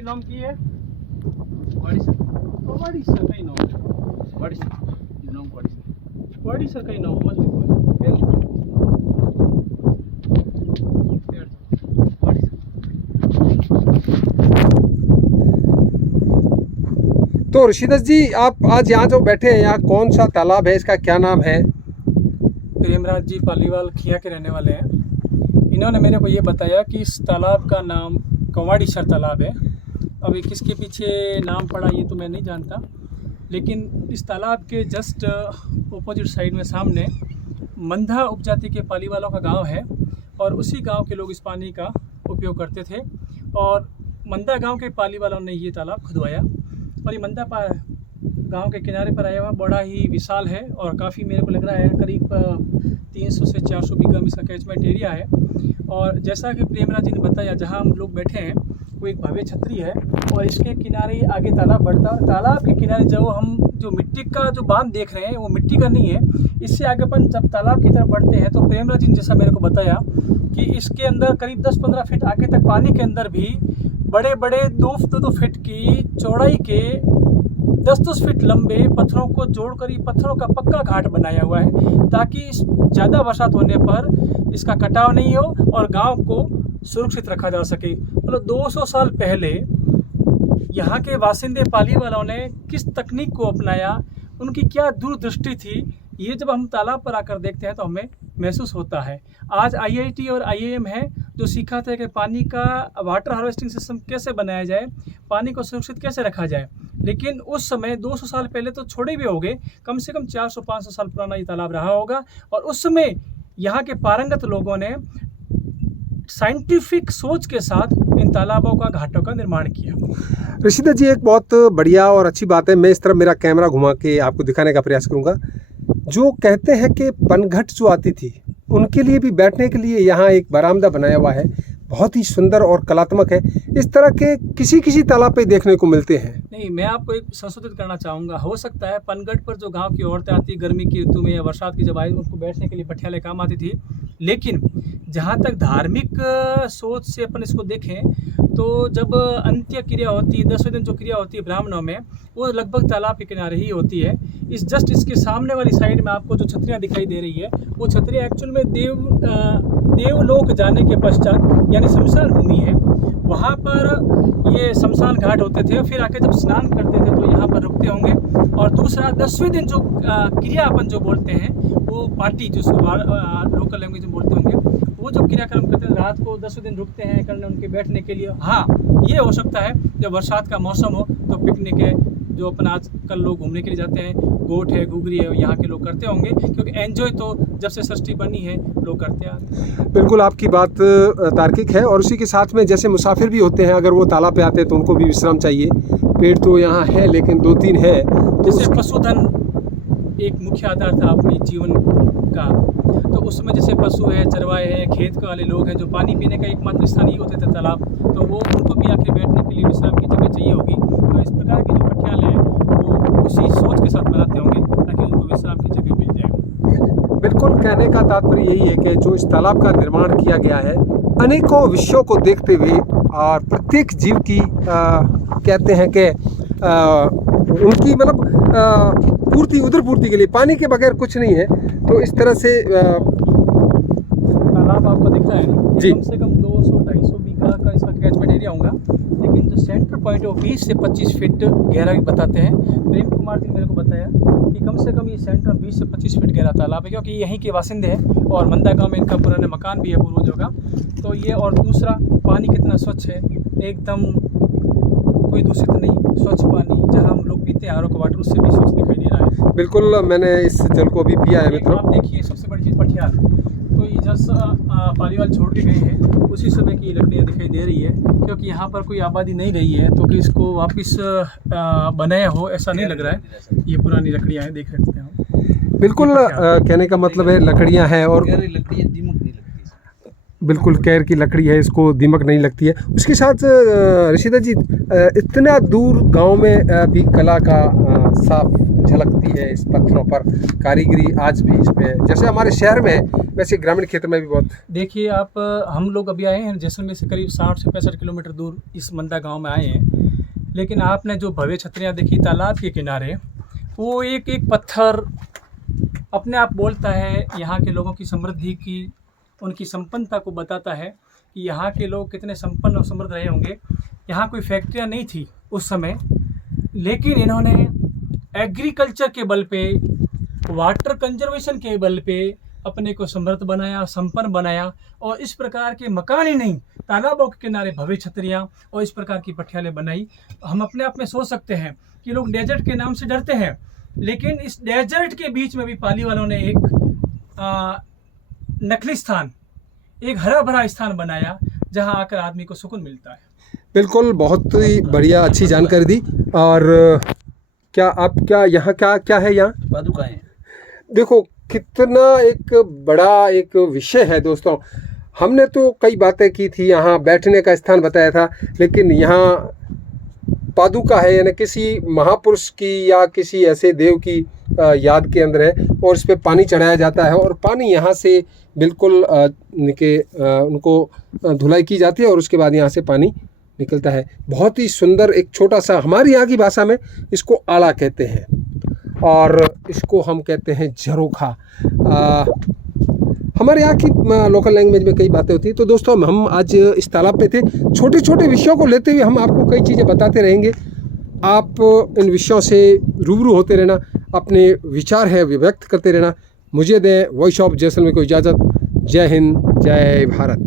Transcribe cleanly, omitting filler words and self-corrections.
कई नाम की है वाड़ी सर कई नाम वाड़ी सर नाम वाड़ी सर कई नाम तो ऋषिदास जी, आप आज यहाँ जो बैठे हैं, यहाँ कौन सा तालाब है, इसका क्या नाम है? प्रेमराज जी पालीवाल खिया के रहने वाले हैं। इन्होंने मेरे को ये बताया कि इस तालाब का नाम कंवाड़ीसर तालाब है। अभी किसके पीछे नाम पड़ा ये तो मैं नहीं जानता, लेकिन इस तालाब के जस्ट ऑपोजिट साइड में सामने मंधा उपजाति के पालीवालों का गांव है और उसी गांव के लोग इस पानी का उपयोग करते थे और मंदा गांव के पालीवालों ने ये तालाब खुदवाया। और ये मंदा गांव के किनारे पर आया हुआ बड़ा ही विशाल है और काफ़ी मेरे को लग रहा है करीब 300 से 400 बीघा में इसका कैचमेंट एरिया है। और जैसा कि प्रेमराज जी ने बताया, जहां हम लोग बैठे हैं वो एक भव्य छतरी है और इसके किनारे आगे तालाब बढ़ता है। तालाब के किनारे जो मिट्टी का जो बांध देख रहे हैं वो मिट्टी का नहीं है। इससे आगे अपन जब तालाब की तरफ बढ़ते हैं तो प्रेमराज जी ने जैसा मेरे को बताया कि इसके अंदर करीब 10-15 फीट आगे तक पानी के अंदर भी बड़े बड़े 2 फीट की चौड़ाई के 10-10 फीट लंबे पत्थरों को जोड़कर ये पत्थरों का पक्का घाट बनाया हुआ है ताकि ज़्यादा बरसात होने पर इसका कटाव नहीं हो और गांव को सुरक्षित रखा जा सके। मतलब 200 साल पहले यहाँ के बासिंदे पालीवालों ने किस तकनीक को अपनाया, उनकी क्या दूरदृष्टि थी, ये जब हम तालाब पर आकर देखते हैं तो हमें महसूस होता है। आज IIT और IIM है जो सिखाते हैं कि पानी का वाटर हार्वेस्टिंग सिस्टम कैसे बनाया जाए, पानी को सुरक्षित कैसे रखा जाए। लेकिन उस समय 200 साल पहले तो छोड़े भी हो गए, कम से कम 400-500 साल पुराना ये तालाब रहा होगा और उस समय यहाँ के पारंगत लोगों ने साइंटिफिक सोच के साथ इन तालाबों का घाटों का निर्माण किया। ऋषिदास जी, एक बहुत बढ़िया और अच्छी बात है, मैं इस तरफ मेरा कैमरा घुमा के आपको दिखाने का प्रयास करूंगा। जो कहते हैं कि पनघट जो आती थी उनके लिए भी बैठने के लिए यहाँ एक बरामदा बनाया हुआ है, बहुत ही सुंदर और कलात्मक है। इस तरह के किसी तालाब पे देखने को मिलते हैं। नहीं, मैं आपको एक संशोधित करना चाहूँगा। हो सकता है पनघट पर जो गांव की औरतें आती गर्मी की ऋतु में या बरसात की जब आई उनको बैठने के लिए पटियाले काम आती थी, लेकिन जहाँ तक धार्मिक सोच से अपन इसको देखें तो जब अंत्य क्रिया होती है, 10वें दिन जो क्रिया होती है ब्राह्मणों में, वो लगभग तालाब के किनारे ही होती है। इसके सामने वाली साइड में आपको जो छतरियाँ दिखाई दे रही है वो छतरियाँ एक्चुअल में देवलोक जाने के पश्चात यानी शमशान भूमि है, वहाँ पर ये शमशान घाट होते थे। फिर आके जब स्नान करते थे तो यहाँ पर रुकते होंगे। और दूसरा 10वें दिन जो क्रिया अपन जो बोलते हैं वो पार्टी जो लोकल लैंग्वेज में बोलते होंगे, वो जो क्रियाक्रम करते हैं रात को 10वें दिन रुकते हैं करने उनके बैठने के लिए। हाँ, ये हो सकता है जब बरसात का मौसम हो तो पिकनिक है जो अपन आजकल लोग घूमने के लिए जाते हैं, गोट है, गुगरी है, यहाँ के लोग करते होंगे क्योंकि एंजॉय तो जब से सृष्टि बनी है लोग करते आ रहे हैं। बिल्कुल आपकी बात तार्किक है। और उसी के साथ में जैसे मुसाफिर भी होते हैं, अगर वो तालाब पे आते हैं तो उनको भी विश्राम चाहिए। पेड़ तो यहाँ है लेकिन 2-3 है। जैसे पशुधन एक मुख्य आधार था अपनी जीवन का, तो उसमें जैसे पशु है, चरवाहे हैं, खेत वाले लोग हैं जो पानी पीने का एकमात्र स्थान ही होते थे तालाब, तो वो उनको भी आके बैठने के लिए विश्राम की जगह चाहिए होगी। तो इस प्रकार के जो पटियाले हैं वो उसी सोच के साथ बनाते होंगे ताकि उनको विश्राम की जगह मिल जाए। बिल्कुल, कहने का तात्पर्य यही है कि जो इस तालाब का निर्माण किया गया है अनेकों विषयों को देखते हुए और प्रत्येक जीव की कहते हैं कि उनकी मतलब उधर पूर्ति के लिए पानी के बगैर कुछ नहीं है। तो इस तरह से तालाब आपको दिख रहा है जी, कम से कम 200-250 बीघा का इसका कैचमेंट एरिया होगा, लेकिन जो सेंटर पॉइंट है 20 से 25 फीट गहराई बताते हैं। प्रेम कुमार जी ने मेरे को बताया कि कम से कम ये सेंटर 20 से 25 फीट गहरा तालाब है क्योंकि यहीं के बासिंदे हैं और मंदा गाँव में इनका पुराने मकान भी है पूर्वजों का। तो ये, और दूसरा पानी कितना स्वच्छ है, एकदम कोई दूषित नहीं, स्वच्छ पानी जहां हम लोग पीते हैं RO का वाटर उससे भी स्वच्छ दिखाई दे रहा है। बिल्कुल, मैंने इस जल को अभी पिया है मित्रों। आप देखिए सबसे बड़ी चीज़ पटियाल, तो ये जैसा पालीवाल छोड़ के गए हैं उसी समय की लकड़ियाँ दिखाई दे रही है क्योंकि यहाँ पर कोई आबादी नहीं रही है तो कि इसको वापस बनाया हो ऐसा नहीं लग रहा है। ये पुरानी लकड़ियाँ हैं, देख सकते हैं। बिल्कुल, कहने का मतलब है लकड़ियाँ हैं और बिल्कुल कैर की लकड़ी है, इसको दीमक नहीं लगती है। उसके साथ ऋषिदास जी, इतना दूर गांव में भी कला का साफ झलकती है इस पत्थरों पर, कारीगरी आज भी इस पे। जैसे हमारे शहर में वैसे ग्रामीण क्षेत्र में भी बहुत। देखिए आप, हम लोग अभी आए हैं जैसलमेर से करीब 60 से 65 किलोमीटर दूर इस मंदा गांव में आए हैं, लेकिन आपने जो भव्य छतरियाँ देखी तालाब के किनारे, वो एक एक पत्थर अपने आप बोलता है यहाँ के लोगों की समृद्धि की, उनकी संपन्नता को बताता है कि यहाँ के लोग कितने संपन्न और समृद्ध रहे होंगे। यहाँ कोई फैक्ट्रियाँ नहीं थी उस समय, लेकिन इन्होंने एग्रीकल्चर के बल पे, वाटर कंजर्वेशन के बल पे अपने को समृद्ध बनाया, संपन्न बनाया। और इस प्रकार के मकान ही नहीं, तालाबों के किनारे भव्य छतरियाँ और इस प्रकार की पठियालें बनाई। हम अपने आप में सोच सकते हैं कि लोग डेजर्ट के नाम से डरते हैं, लेकिन इस डेजर्ट के बीच में भी पाली वालों ने एक नकली स्थान, एक हरा भरा स्थान बनाया जहां आकर आदमी को सुकून मिलता है। बिल्कुल, बहुत ही बढ़िया, अच्छी जानकारी दी। और क्या आप क्या यहाँ क्या है यहाँ पादुका है। देखो कितना एक बड़ा एक विषय है दोस्तों। हमने तो कई बातें की थी, यहाँ बैठने का स्थान बताया था, लेकिन यहाँ पादुका है, यानी किसी महापुरुष की या किसी ऐसे देव की याद के अंदर है, और इस पे पानी चढ़ाया जाता है और पानी यहाँ से बिल्कुल उनको धुलाई की जाती है और उसके बाद यहाँ से पानी निकलता है। बहुत ही सुंदर, एक छोटा सा, हमारी यहाँ की भाषा में इसको आला कहते हैं और इसको हम कहते हैं झरोखा। हमारे यहाँ की लोकल लैंग्वेज में कई बातें होती हैं। तो दोस्तों हम आज इस तालाब पे थे, छोटे छोटे विषयों को लेते हुए हम आपको कई चीज़ें बताते रहेंगे। आप इन विषयों से रूबरू होते रहना, अपने विचार है व्यक्त करते रहना। मुझे दें वॉइस ऑफ जैसलमेर को इजाज़त। जय हिंद, जय भारत।